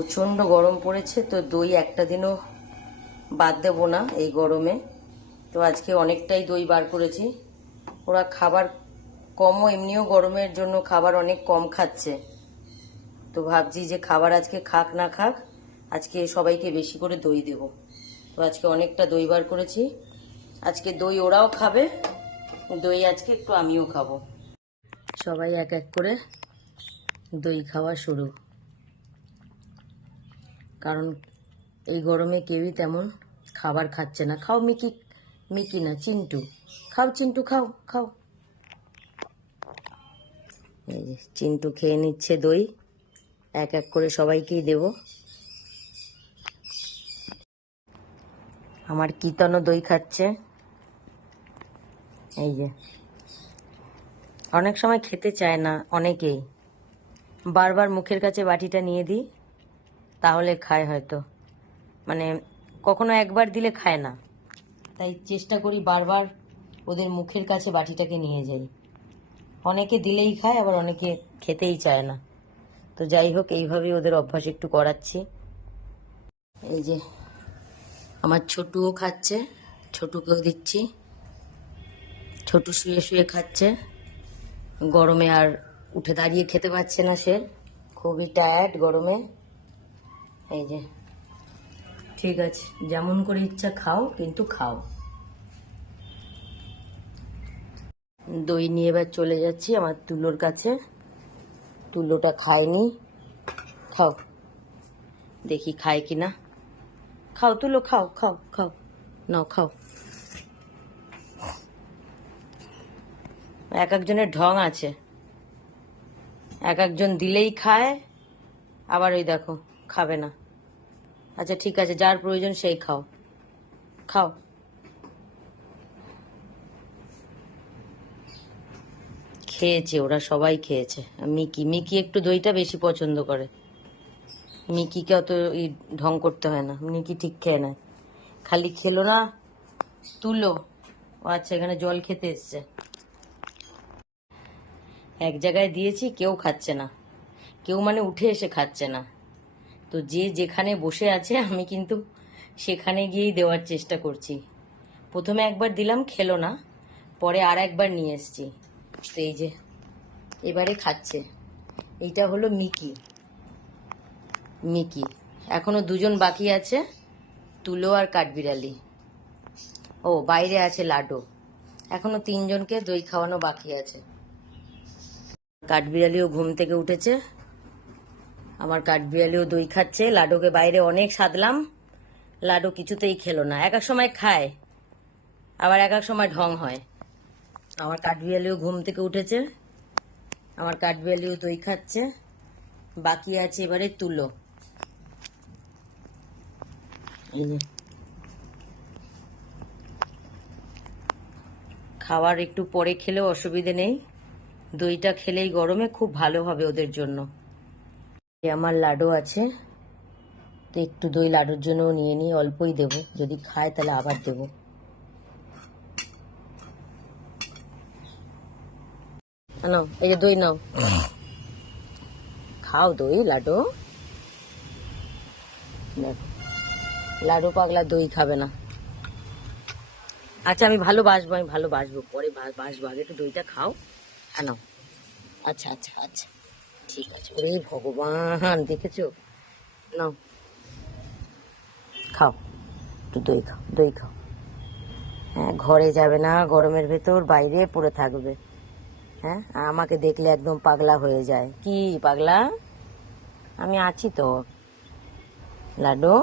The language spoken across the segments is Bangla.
প্রচণ্ড গরম পড়েছে, তো দই একটা দিনও বাদ দেবো না এই গরমে। তো আজকে অনেকটাই দই বার করেছি। ওরা খাবার কমও, এমনিও গরমের জন্য খাবার অনেক কম খাচ্ছে, তো ভাবছি যে খাবার আজকে খাক না খাক, আজকে সবাইকে বেশি করে দই দেব। তো আজকে অনেকটা দই বার করেছি। আজকে দই ওরাও খাবে, দই আজকে একটু আমিও খাবো। সবাই এক এক করে দই খাওয়া শুরু, কারণ এই গরমে কেউই তেমন খাবার খাচ্ছে না। খাও মিকি, মিকি না চিন্টু, খাও চিন্টু, খাও খাও। এই যে চিন্টু খেয়ে নিচ্ছে দই, এক এক করে সবাইকেই দেব। আমার কীর্তনও দই খাচ্ছে। এই যে অনেক সময় খেতে চায় না অনেকেই, বারবার মুখের কাছে বাটিটা নিয়ে দিই, তাহলে খায় হয়তো, মানে কখনো একবার দিলে খায় না, তাই চেষ্টা করি বারবার ওদের মুখের কাছে বাটিটাকে নিয়ে যাই। অনেকে দিলেই খায়, আবার অনেকে খেতেই চায় না। তো যাই হোক, এইভাবেই ওদের অভ্যাস একটু করাচ্ছি। এই যে আমার ছোটুও খাচ্ছে, ছোটুকেও দিচ্ছি। ছোটু শুয়ে শুয়ে খাচ্ছে, গরমে আর উঠে দাঁড়িয়ে খেতে পারছে না, সে খুবই টায়ার্ড গরমে। এই যে ঠিক আছে, যেমন করে ইচ্ছা খাও, কিন্তু খাও। দই নিয়ে এবার চলে যাচ্ছি আমার তুলোর কাছে। তুলোটা খায়নি, খাও দেখি খায় কিনা। খাও তুলো, খাও খাও খাও, নাও খাও। এক একজনের ঢং আছে, এক একজন দিলেই খায়, আবার ওই দেখো খাবে না। আচ্ছা ঠিক আছে, যার প্রয়োজন সেই খাও, খাও। খেয়েছে, ওরা সবাই খেয়েছে। মিকি, মিকি একটু দইটা বেশি পছন্দ করে। মিকিকে অত ঢং করতে হয় না, মিকি ঠিক খেয়ে নেয়। খালি খেলো না তুলো। ও আচ্ছা, এখানে জল খেতে এসছে। এক জায়গায় দিয়েছি, কেউ খাচ্ছে না, কেউ মানে উঠে এসে খাচ্ছে না। তো যে যেখানে বসে আছে আমি কিন্তু সেখানে গিয়েই দেওয়ার চেষ্টা করছি। প্রথমে একবার দিলাম, খেলো না, পরে আর একবার নিয়ে এসছি। তো এই যে এবারে খাচ্ছে। এইটা হলো মিকি। মিকি এখনো দুজন বাকি আছে, তুলো আর কাঠবিড়ালি। ও বাইরে আছে লাডো। এখনো তিনজনকে দই খাওয়ানো বাকি আছে। কাঠবিড়ালিও ঘুম থেকে উঠেছে, আমার কাঠবিড়ালিও দই খাচ্ছে। লাডোকে বাইরে অনেক সাধলাম, লাডো কিছুতেই খেলো না। এক এক সময় খায়, আবার এক এক সময় ঢং হয়। আমার কাঠবিড়ালিও ঘুম থেকে উঠেছে, আমার কাঠবিড়ালিও দই খাচ্ছে। বাকি আছে এবারে তুলো। এই যে খাবার একটু পরে খেলেও অসুবিধে নেই, দইটা খেলেই গরমে খুব ভালো হবে ওদের জন্য। আমার লাডু আছে, তো একটু দই লাডুর জন্য নিয়ে নিই, অল্পই দেব, যদি খায় তাহলে আবার দেব। নাও এই যে দই নাও, খাও দই লাডু। দেখো লাডু পাগলা দই খাবে না। আচ্ছা আমি ভালোবাসবো, আমি ভালোবাসবো, পরে বাসবো, আগে একটু দইটা খাও। হ্যাঁ নাও, আচ্ছা আচ্ছা আচ্ছা ঠিক আছে। ওরে ভগবান, দেখেছো, নাও খাও, একটু দই খাও, দই খাও। হ্যাঁ, ঘরে যাবে না গরমের ভেতর, বাইরে পড়ে থাকবে। হ্যাঁ, আমাকে দেখলে একদম পাগলা হয়ে যায়। কি পাগলা, আমি আছি তো। লাডু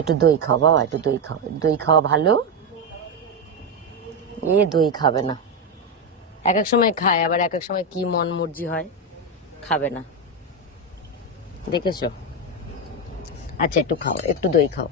একটু দই খাও বাবা, একটু দই খাও, দই খাওয়া ভালো। এ দই খাবে না, এক এক সময় খায়, আবার এক এক সময় কি মন মর্জি হয়, খাবে না, দেখেছো। আচ্ছা একটু খাও, একটু দই খাও।